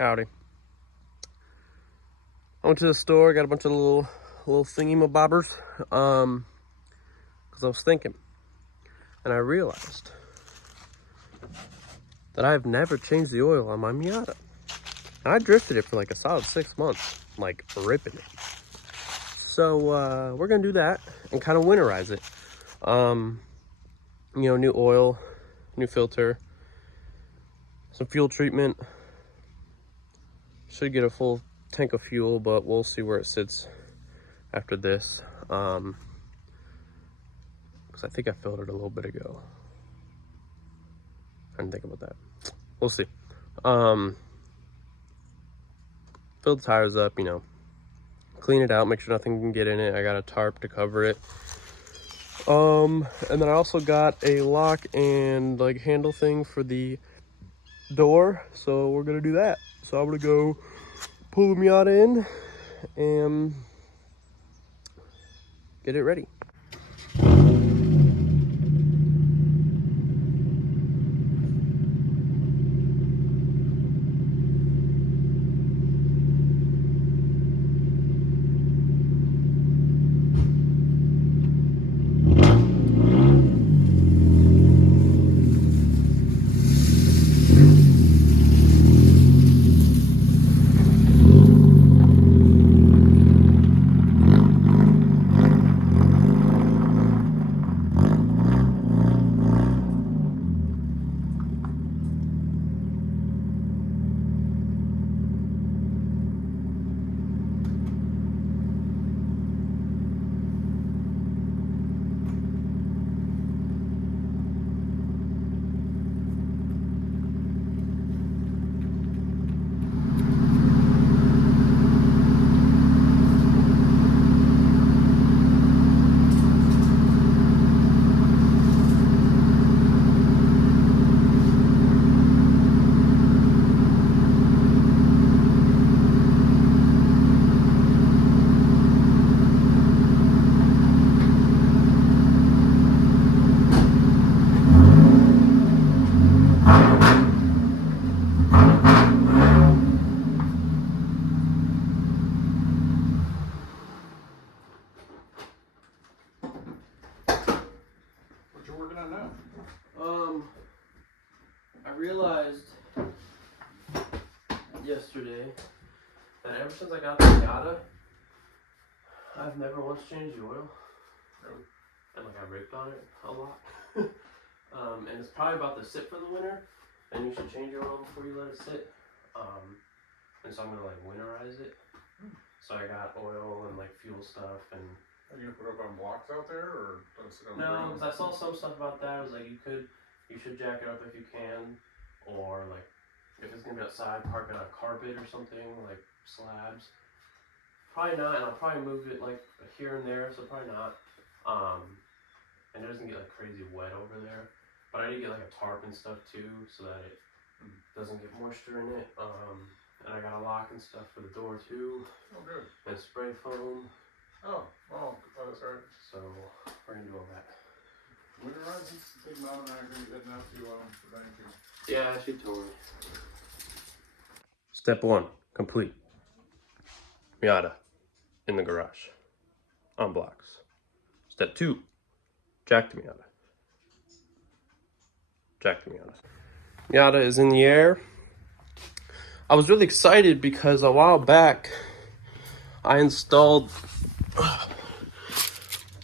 Howdy. I went to the store, got a bunch of little thingy-mabobbers, because I was thinking, and I realized that I have never changed the oil on my Miata. And I drifted it for like a solid 6 months, like ripping it. So we're gonna do that and kind of winterize it. You know, new oil, new filter, some fuel treatment. Should get a full tank of fuel, but we'll see where it sits after this. Because I think I filled it a little bit ago. I didn't think about that. We'll see. Fill the tires up, you know, clean it out, make sure nothing can get in it. I got a tarp to cover it. And then I also got a lock and like handle thing for the door, so we're gonna do that. So I'm gonna go pull the Miata in and get it ready. I realized yesterday that ever since I got the Miata, I've never once changed the oil. And like I ripped on it a lot. And it's probably about to sit for the winter, and you should change your oil before you let it sit. And so I'm gonna like winterize it. So I got oil and like fuel stuff and. Are you gonna put up on blocks out there, or does it sit on the No, ground? because I saw some stuff about that. It was like you should jack it up if you can, or like if it's gonna be outside, park it on a carpet or something, like slabs. Probably not, and I'll probably move it like here and there, so probably not. And it doesn't get like crazy wet over there. But I did get like a tarp and stuff too, so that it doesn't get moisture in it. And I got a lock and stuff for the door too. Oh, good. And spray foam. Oh, that's right. So we're gonna do all that. Winterizing? Big Mom and I are going to be heading out to the banking. Yeah, she told me. Step 1, complete. Miata in the garage on blocks. Step 2, jack the Miata. Jack the Miata. Miata is in the air. I was really excited because a while back I installed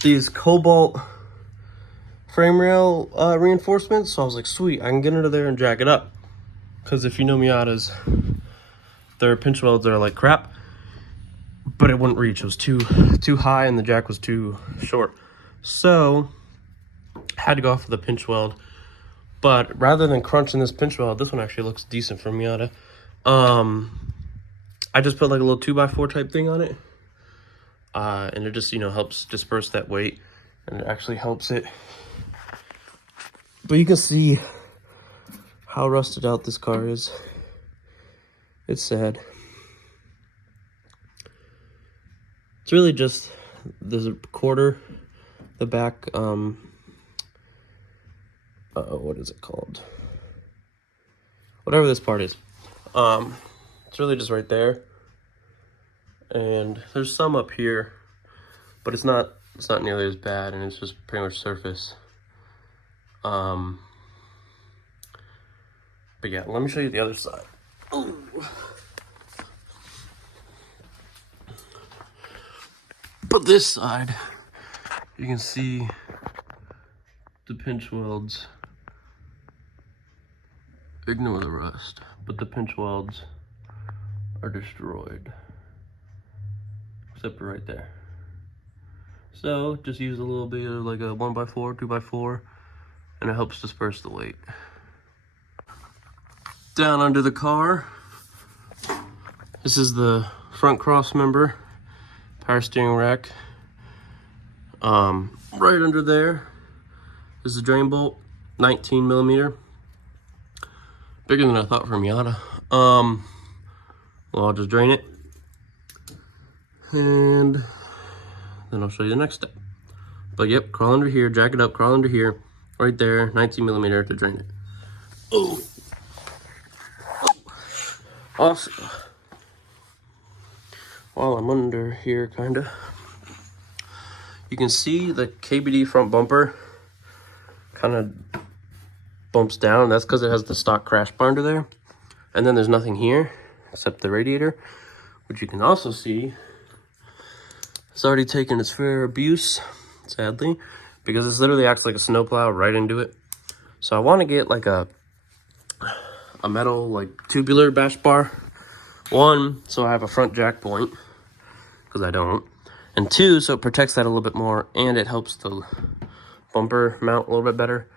these cobalt frame rail reinforcements, so I was like, sweet, I can get under there and jack it up. Because if you know Miatas, their pinch welds are like crap, but it wouldn't reach. It was too high and the jack was too short. So I had to go off with a pinch weld. But rather than crunching this pinch weld, this one actually looks decent for Miata. I just put like a little 2x4 type thing on it. And it just, you know, helps disperse that weight, and it actually helps it. But you can see how rusted out this car is. It's sad. It's really just the quarter, the back, what is it called? Whatever this part is. It's really just right there. And there's some up here, but it's not nearly as bad, and it's just pretty much surface. But yeah, let me show you the other side. Ooh. But this side, you can see the pinch welds. Ignore the rust, but the pinch welds are destroyed. Except for right there. So just use a little bit of like a 1x4, 2x4, and it helps disperse the weight. Down under the car, this is the front cross member, power steering rack. Right under there is the drain bolt, 19 millimeter. Bigger than I thought for a Miata. Well, I'll just drain it, and then I'll show you the next step. But yep, crawl under here, jack it up, crawl under here, right there, 19 millimeter to drain it. Oh. Also, while I'm under here, kinda, you can see the KBD front bumper kind of bumps down. That's because it has the stock crash bar under there. And then there's nothing here except the radiator, which you can also see it's already taken its fair abuse, sadly, because this literally acts like a snowplow right into it. So I want to get like a metal, like tubular bash bar. One, so I have a front jack point, because I don't. And two, so it protects that a little bit more, and it helps the bumper mount a little bit better.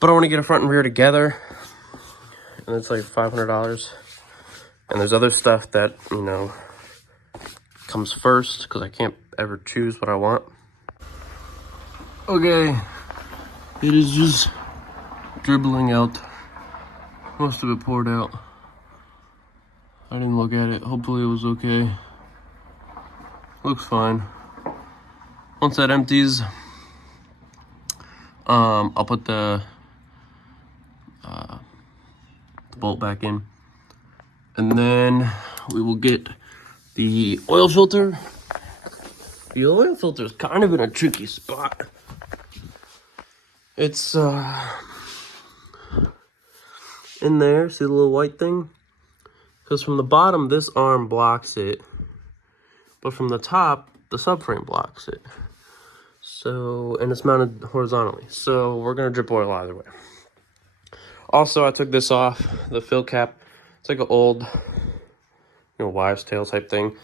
But I want to get a front and rear together, and it's like $500. And there's other stuff that, you know, comes first, because I can't ever choose what I want. Okay, it is just dribbling out. Most of it poured out. I didn't look at it. Hopefully it was okay. Looks fine. Once that empties, I'll put the bolt back in, and then we will get the oil filter. The oil filter is kind of in a tricky spot. It's in there. See the little white thing? Because from the bottom, this arm blocks it, but from the top, the subframe blocks it. So, and it's mounted horizontally. So we're gonna drip oil either way. Also, I took this off, the fill cap. It's like an old, wives' tale type thing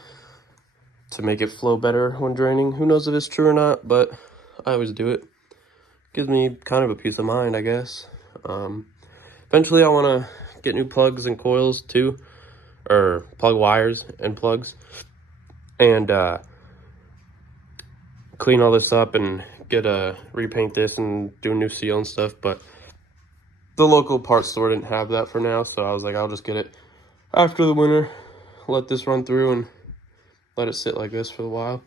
to make it flow better when draining. Who knows if it's true or not, but I always do it. Gives me kind of a peace of mind, I guess. Eventually, I want to get new plugs and coils too, or plug wires and plugs, and clean all this up and repaint this and do a new seal and stuff. But the local parts store didn't have that for now, so I was like, I'll just get it after the winter, let this run through and let it sit like this for a while.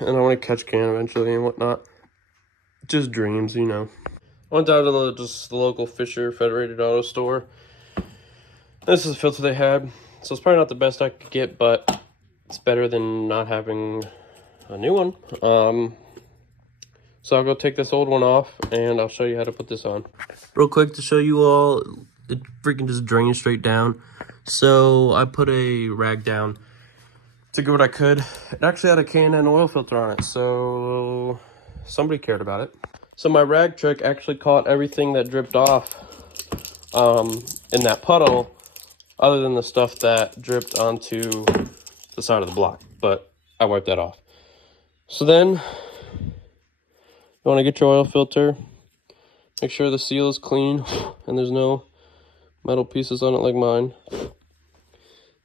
And I want to catch can eventually and whatnot. Just dreams, I went down to the local Fisher Federated Auto Store. This is the filter they had, so it's probably not the best I could get, but it's better than not having a new one. So I'll go take this old one off, and I'll show you how to put this on. Real quick to show you all, it freaking just drains straight down. So I put a rag down to get what I could. It actually had a K&N oil filter on it, so somebody cared about it. So my rag trick actually caught everything that dripped off in that puddle, other than the stuff that dripped onto the side of the block, but I wiped that off. So then, you want to get your oil filter, make sure the seal is clean and there's no metal pieces on it like mine.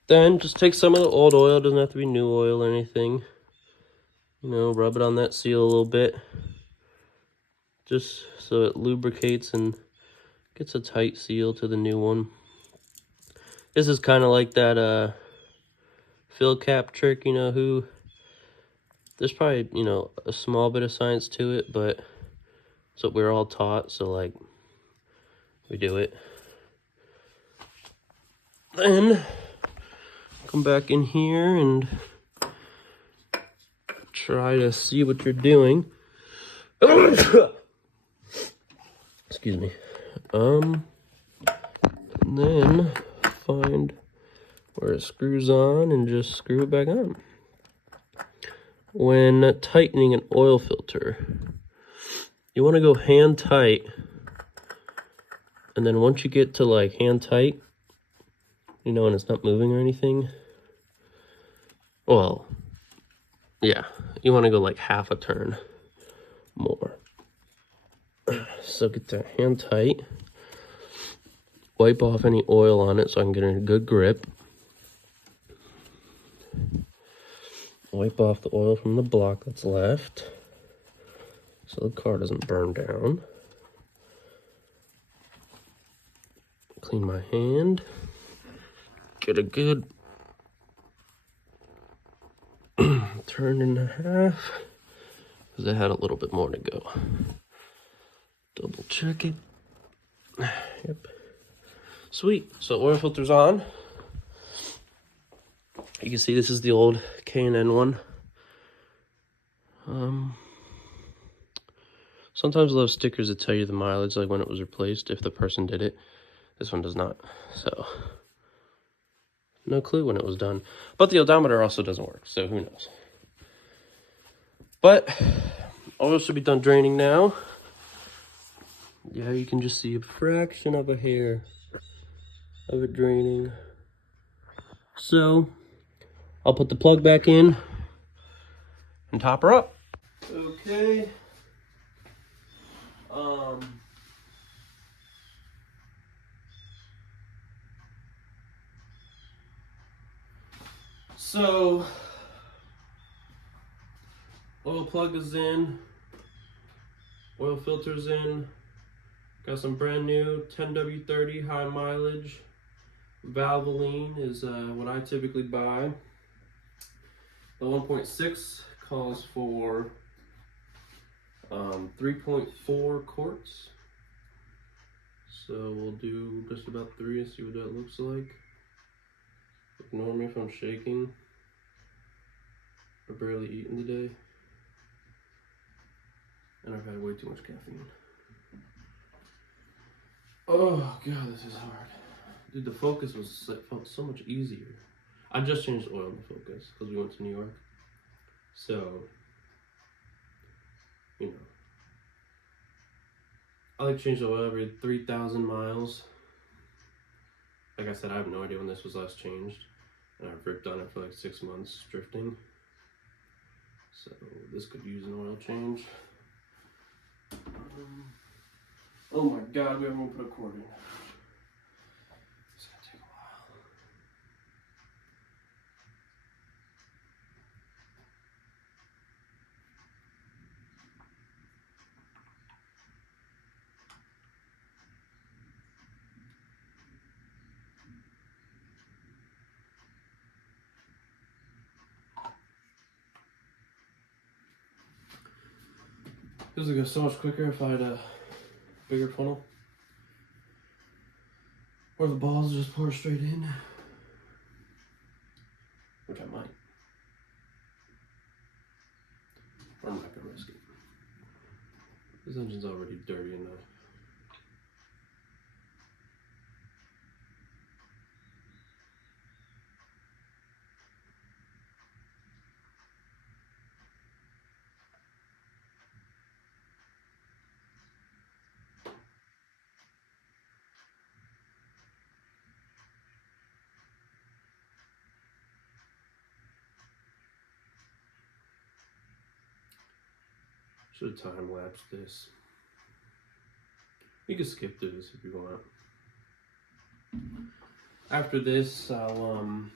Then just take some of the old oil, doesn't have to be new oil or anything. Rub it on that seal a little bit, just so it lubricates and gets a tight seal to the new one. This is kind of like that fill cap trick, there's probably, a small bit of science to it, but it's what we're all taught, so like, we do it. Then come back in here and try to see what you're doing. Excuse me. And then find where it screws on and just screw it back on. When tightening an oil filter, you want to go hand tight, and then once you get to like hand tight, you know, and it's not moving or anything, well, yeah, you want to go like half a turn more. So get that hand tight, wipe off any oil on it so I can get a good grip. Wipe off the oil from the block that's left so the car doesn't burn down. Clean my hand. Get a good turn and a half because I had a little bit more to go. Double check it. Yep. Sweet. So oil filter's on. You can see this is the old K&N one. Sometimes they'll have stickers that tell you the mileage, like when it was replaced, if the person did it. This one does not. So no clue when it was done. But the odometer also doesn't work, so who knows. But oil should be done draining now. Yeah, you can just see a fraction of a hair of it draining. So I'll put the plug back in and top her up. Okay. So oil plug is in, oil filter's in, got some brand new 10W30 high mileage. Valvoline is what I typically buy. The 1.6 calls for 3.4 quarts. So we'll do just about 3 and see what that looks like. Ignore me if I'm shaking or barely eating today. And I've had way too much caffeine. Oh god, this is hard. Dude, the Focus felt so much easier. I just changed the oil in the Focus because we went to New York. So, you know, I like to change the oil every 3,000 miles. Like I said, I have no idea when this was last changed. And I've ripped on it for like 6 months drifting. So this could use an oil change. Oh my god, we haven't even put a cord in. It's gonna take a while. This would go so much quicker if I had a bigger funnel. Or the balls just pour straight in. Which I might. Or I'm not gonna risk it. This engine's already dirty enough. Should have time lapsed this. You can skip through this if you want. After this, I'll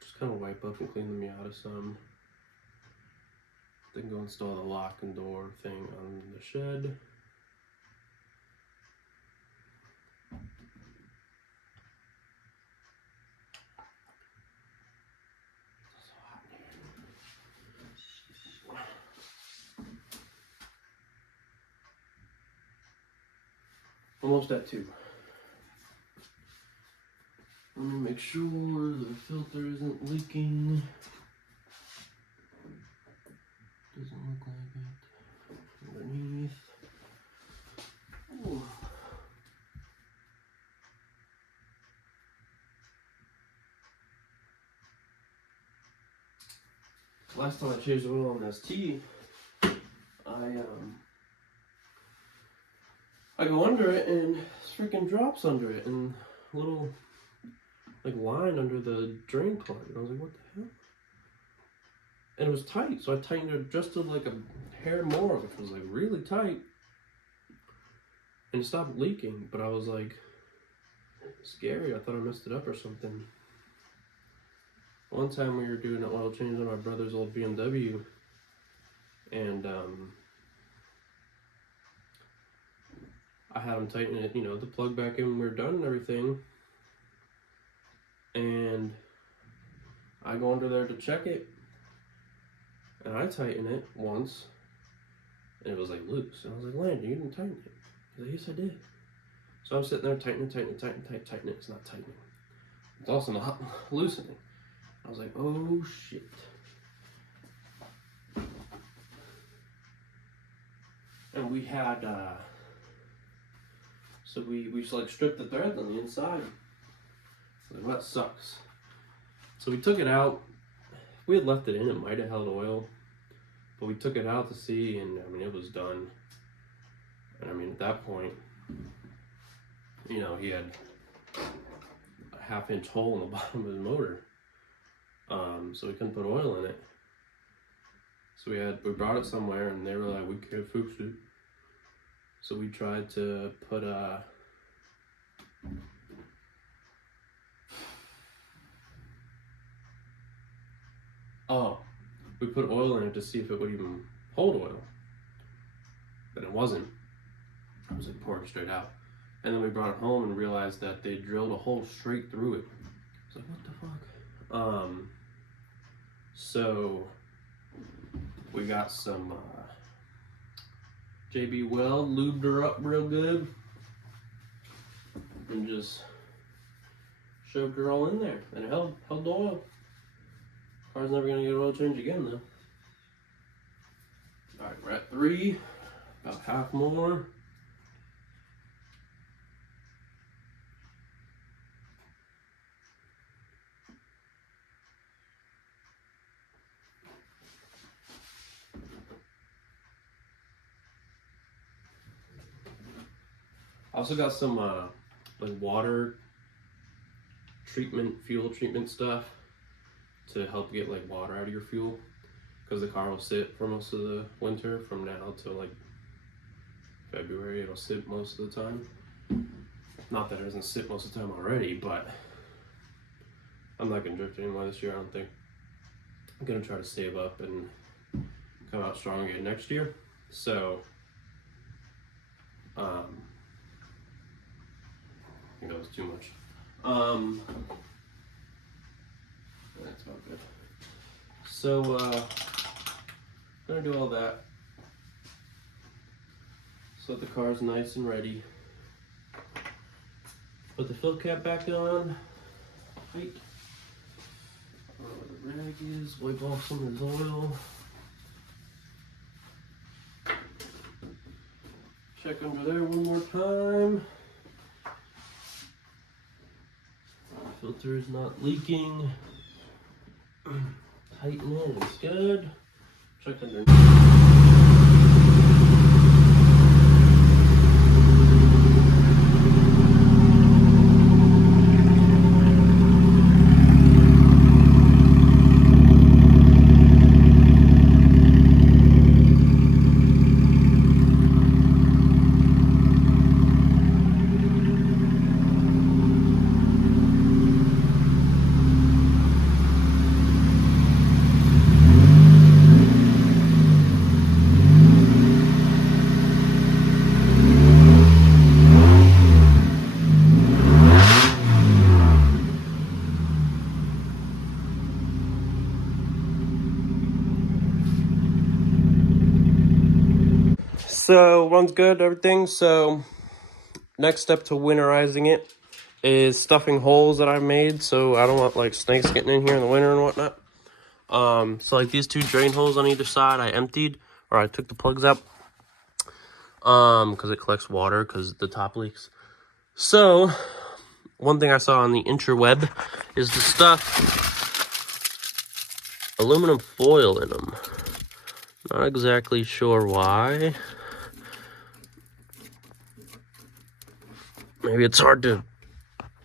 just kind of wipe up and clean the Miata some. Then go install the lock and door thing on the shed. Almost at 2. Let me make sure the filter isn't leaking. Doesn't look like it. Underneath. Ooh. Last time I changed the oil on this ST, I go under it and this freaking drops under it and a little like line under the drain plug. And I was like, what the hell? And it was tight, so I tightened it just to like a hair more, which was like really tight. And it stopped leaking, but I was like, scary. I thought I messed it up or something. One time we were doing an oil change on my brother's old BMW, and I had him tighten it, you know, the plug back in when we were done and everything. And I go under there to check it, and I tighten it once, and it was like loose. And I was like, Landon, you didn't tighten it. He's like, yes, I did. So I'm sitting there tightening it. It's not tightening. It's also not loosening. I was like, oh shit. And we had, so we like stripped the threads on the inside. Like, well, that sucks. So we took it out. If we had left it in, it might have held oil. But we took it out to see, and I mean, it was done. And I mean, at that point, you know, he had a 1/2-inch hole in the bottom of his motor. So we couldn't put oil in it. So we brought it somewhere, and they were like, we can't fix it. So we tried to put we put oil in it to see if it would even hold oil. But it wasn't. It was like pouring straight out. And then we brought it home and realized that they drilled a hole straight through it. I was like, what the fuck? So we got some JB Weld, lubed her up real good, and just shoved her all in there, and it held the oil. Car's never gonna get an oil change again though. All right, we're at 3, about half more. I also got some like water treatment, fuel treatment stuff to help get like water out of your fuel, because the car will sit for most of the winter. From now till like February, it'll sit most of the time. Not that it doesn't sit most of the time already, but I'm not gonna drift anymore this year, I don't think. I'm gonna try to save up and come out strong again next year. So I think that was too much. That's all good. So I'm gonna do all that so that the car's nice and ready. Put the fill cap back on. Right. Where the rag is, wipe off some of his oil. Check under there one more time. Filter is not leaking. Tighten it, it's good. Check under. So one's good, everything. So next step to winterizing it is stuffing holes that I've made so I don't want like snakes getting in here in the winter and whatnot. So like these 2 drain holes on either side I emptied, or I took the plugs out, because it collects water because the top leaks. So one thing I saw on the interweb is the stuff aluminum foil in them. Not exactly sure why. Maybe it's hard to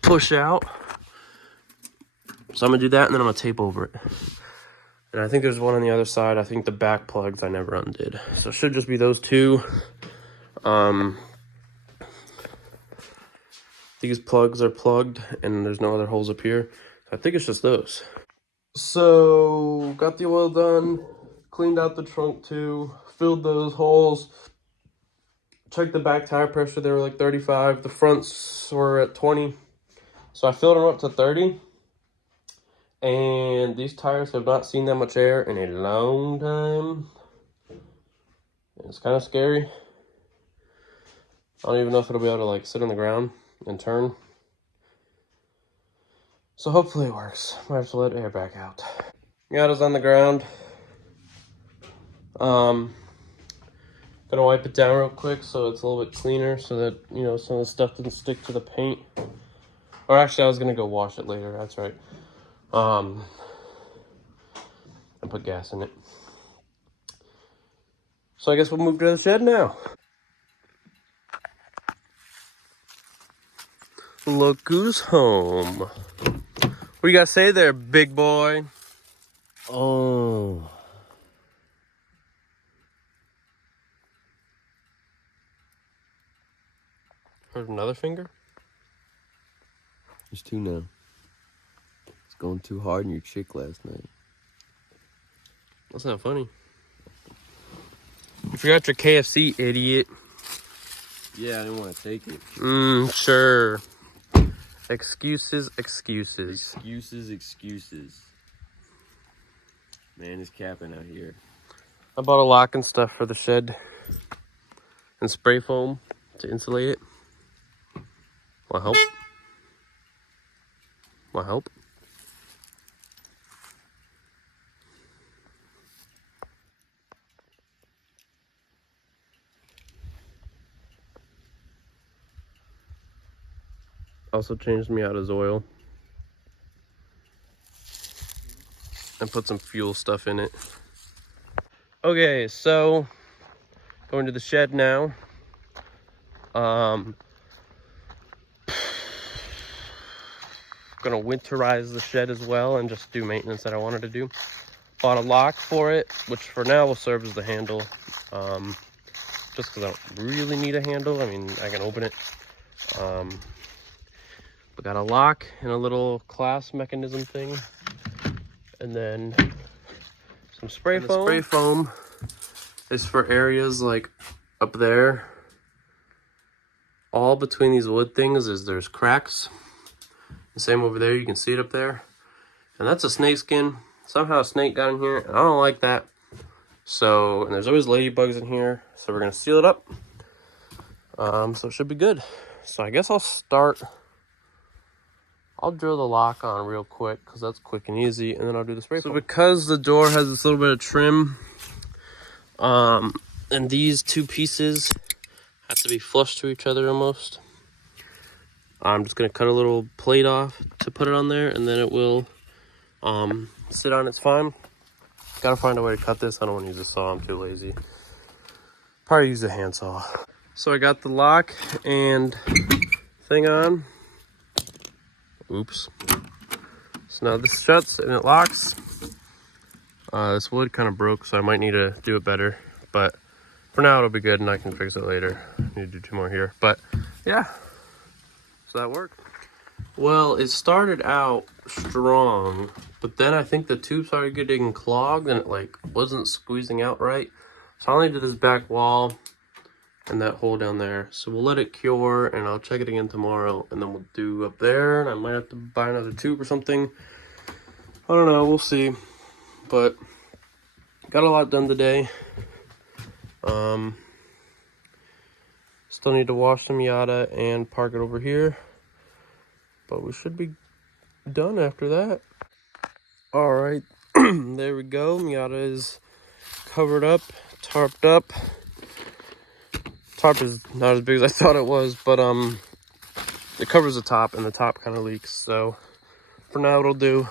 push out. So I'm gonna do that, and then I'm gonna tape over it. And I think there's one on the other side. I think the back plugs I never undid. So it should just be those 2. These plugs are plugged, and there's no other holes up here. I think it's just those. So got the oil done, cleaned out the trunk too, filled those holes, checked the back tire pressure. They were like 35. The fronts were at 20. So I filled them up to 30. And these tires have not seen that much air in a long time. It's kind of scary. I don't even know if it'll be able to like sit on the ground and turn. So hopefully it works. Might have to let air back out. Miata's on the ground. Gonna wipe it down real quick so it's a little bit cleaner, so that, you know, some of the stuff didn't stick to the paint. Or actually, I was gonna go wash it later. That's right. And put gas in it. So I guess we'll move to the shed now. Look who's home. What do you guys say there, big boy? Oh. Heard another finger? There's 2 now. It's going too hard in your chick last night. That's not funny. You forgot your KFC, idiot. Yeah, I didn't want to take it. Sure. Excuses, excuses. Excuses. Man is capping out here. I bought a lock and stuff for the shed. And spray foam to insulate it. Want help? Want help? Also changed Miata's oil. And put some fuel stuff in it. Okay, so going to the shed now. Gonna winterize the shed as well and just do maintenance that I wanted to do. Bought a lock for it, which for now will serve as the handle. Just because I don't really need a handle. I mean, I can open it. But got a lock and a little clasp mechanism thing. And then some spray foam. The spray foam is for areas like up there. All between these wood things there's cracks. The same over there, you can see it up there. And that's a snake skin. Somehow a snake got in here, and I don't like that. So, and there's always ladybugs in here. So we're gonna seal it up. So it should be good. So I guess I'll drill the lock on real quick because that's quick and easy, and then I'll do the spray foam. So because the door has this little bit of trim, and these 2 pieces have to be flush to each other almost, I'm just gonna cut a little plate off to put it on there, and then it will sit on its fine. Gotta find a way to cut this. I don't want to use a saw, I'm too lazy. Probably use a handsaw. So I got the lock and thing on. Oops. So now this shuts and it locks. This wood kind of broke, so I might need to do it better. But for now, it'll be good, and I can fix it later. I need to do 2 more here. But yeah, so that worked. Well, it started out strong, but then I think the tube started getting clogged, and it like wasn't squeezing out right. So I only did this back wall and that hole down there. So we'll let it cure, and I'll check it again tomorrow, and then we'll do up there, and I might have to buy another tube or something. I don't know, we'll see. But got a lot done today. Still need to wash the Miata and park it over here. But we should be done after that. All right, there we go. Miata is covered up, tarped up. Tarp is not as big as I thought it was, but it covers the top, and the top kind of leaks. So for now, it'll do.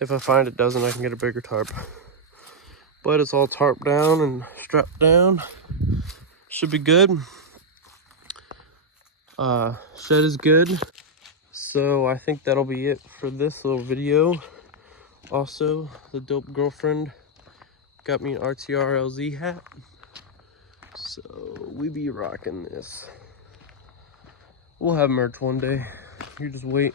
If I find it doesn't, I can get a bigger tarp. But it's all tarped down and strapped down. Should be good. Shed is good. So I think that'll be it for this little video. Also, the dope girlfriend got me an RTR LZ hat. So we be rocking this. We'll have merch one day. You just wait.